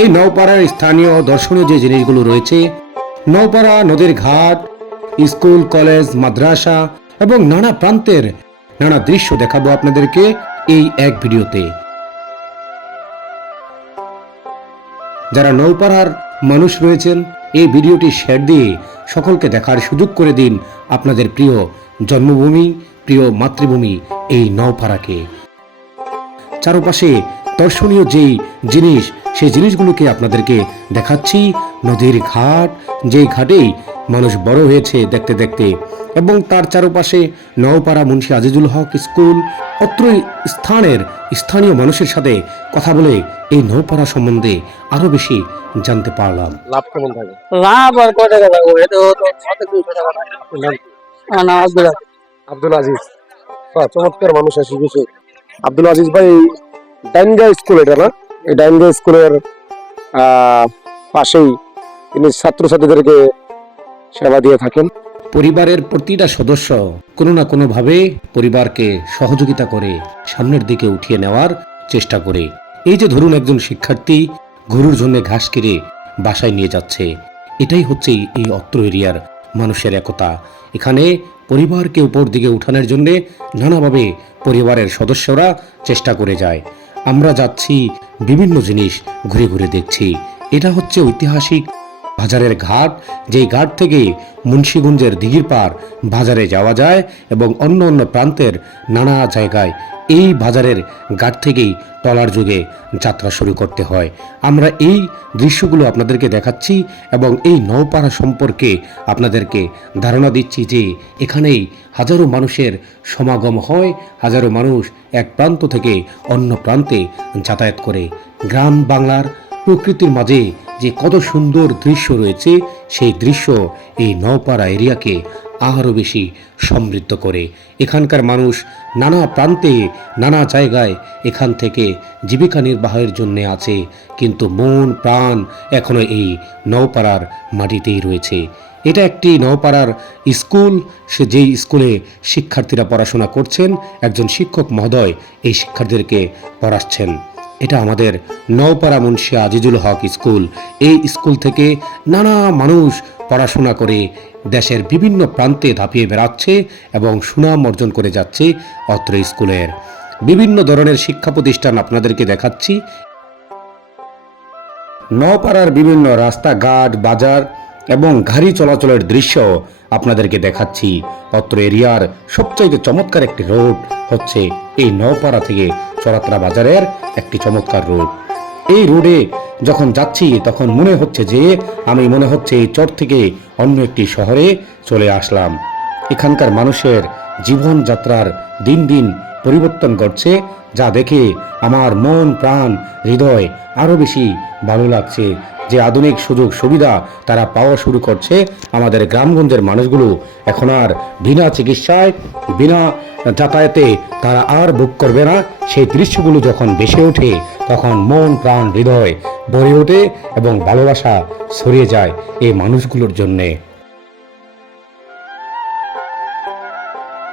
এই নওপাড়ার স্থানীয় দর্শনীয় যে জিনিসগুলো রয়েছে, নওপাড়া নদীর ঘাট, স্কুল, কলেজ, মাদ্রাসা এবং নানা প্রান্তের নানা দৃশ্য দেখাবো আপনাদেরকে এই এক ভিডিওতে। যারা নওপাড়ার মানুষ রয়েছেন, এই ভিডিওটি শেয়ার দিয়ে সকলকে দেখার সুযোগ করে দিন আপনাদের প্রিয় জন্মভূমি, প্রিয় মাতৃভূমি এই নওপাড়াকে। চারপাশে দর্শনীয় যেই জিনিস, সেই জিনিসগুলোকে আপনাদেরকে দেখাচ্ছি। নদীর ঘাট, যেই ঘাটেই মানুষ বড় হয়েছে দেখতে দেখতে, এবং তার চারপাশে নওপাড়া মুন্সি আজিজুল হক স্কুল। অত্র স্থানের স্থানীয় মানুষের সাথে কথা বলে এই নওপাড়া সম্বন্ধে আরো বেশি জানতে পারলাম। লাভ কেমন থাকে? লাভ আর কয় টাকা লাগবে? এটা তো আব্দুল আজিজ, চমৎকার মানুষ আছে কিছু। আব্দুল আজিজ ভাই, ডাইনগা স্কুল এটা না? এই ডাইনগা স্কুলের পাশেই তিনি ছাত্রছাত্রীদেরকে সেবা দিয়ে থাকেন। পরিবারের প্রতিটা সদস্য কোনো না কোনো ভাবে পরিবারকে সহযোগিতা করে সামনের দিকে উঠিয়ে নেওয়ার চেষ্টা করে। এই যে ধরুন একজন শিক্ষার্থী গরুর জন্য ঘাস কেটে বাসায় নিয়ে যাচ্ছে, এটাই হচ্ছে এই অত্র এরিয়ার মানুষের একতা। এখানে পরিবারকে উপর দিকে উঠানোর জন্য নানাভাবে পরিবারের সদস্যরা চেষ্টা করে যায়। আমরা যাচ্ছি, বিভিন্ন জিনিস ঘুরে ঘুরে দেখছি। এটা হচ্ছে ঐতিহাসিক বাজারের ঘাট, যেই ঘাট থেকে মুন্সিগঞ্জের দিঘির পার বাজারে যাওয়া যায় এবং অন্য অন্য প্রান্তের নানা জায়গায় এই বাজারের ঘাট থেকেই ট্রলার যুগে যাত্রা শুরু করতে হয়। আমরা এই দৃশ্যগুলো আপনাদেরকে দেখাচ্ছি এবং এই নওপাড়া সম্পর্কে আপনাদেরকে ধারণা দিচ্ছি যে এখানেই হাজারো মানুষের সমাগম হয়। হাজারো মানুষ এক প্রান্ত থেকে অন্য প্রান্তে যাতায়াত করে। গ্রাম বাংলার প্রকৃতির মাঝে যে কত সুন্দর দৃশ্য রয়েছে, সেই দৃশ্য এই নওপাড়া এরিয়াকে আরও বেশি সমৃদ্ধ করে। এখানকার মানুষ নানা প্রান্তে, নানা জায়গায় এখান থেকে জীবিকা নির্বাহের জন্য আছে, কিন্তু মন প্রাণ এখনো এই নওপাড়ার মাটিতেই রয়েছে। এটা একটি নওপাড়ার স্কুল, সে যেই স্কুলে শিক্ষার্থীরা পড়াশোনা করছেন, একজন শিক্ষক মহোদয় এই শিক্ষার্থীদেরকে পড়াচ্ছেন। এটা আমাদের নওপাড়া মুন্সি আজিজুল হক স্কুল। এই স্কুল থেকে নানা মানুষ পড়াশোনা করে দেশের বিভিন্ন প্রান্তে ধাপিয়ে বেড়াচ্ছে এবং সুনাম অর্জন করে যাচ্ছে অত্র স্কুলের। বিভিন্ন ধরনের শিক্ষা প্রতিষ্ঠান আপনাদেরকে দেখাচ্ছি। নওপাড়ার বিভিন্ন রাস্তাঘাট, বাজার এবং গাড়ি চলাচলের দৃশ্য আপনাদেরকে দেখাচ্ছি। অত্র এরিয়ার সবচাইতে চমৎকার একটি রোড হচ্ছে এই নওপাড়া থেকে চড়াতরা বাজারের একটি চমৎকার রোড। এই রোডে যখন যাচ্ছি তখন মনে হচ্ছে যে মনে হচ্ছে এই চর থেকে অন্য একটি শহরে চলে আসলাম। এখানকার মানুষের জীবনযাত্রার দিন দিন পরিবর্তন ঘটছে, যা দেখে আমার মন প্রাণ হৃদয় আরো বেশি ভালো লাগছে। যে আধুনিক সুযোগ সুবিধা তারা পাওয়া শুরু করছে, আমাদের গ্রামগঞ্জের মানুষগুলো এখন আর বিনা চিকিৎসায়, বিনা যাতায়াতে তারা আর ভোগ করবে না। সেই দৃশ্যগুলো যখন ভেসে ওঠে তখন মন প্রাণ হৃদয় ভরে ওঠে এবং ভালোবাসা ছড়িয়ে যায় এই মানুষগুলোর জন্যে।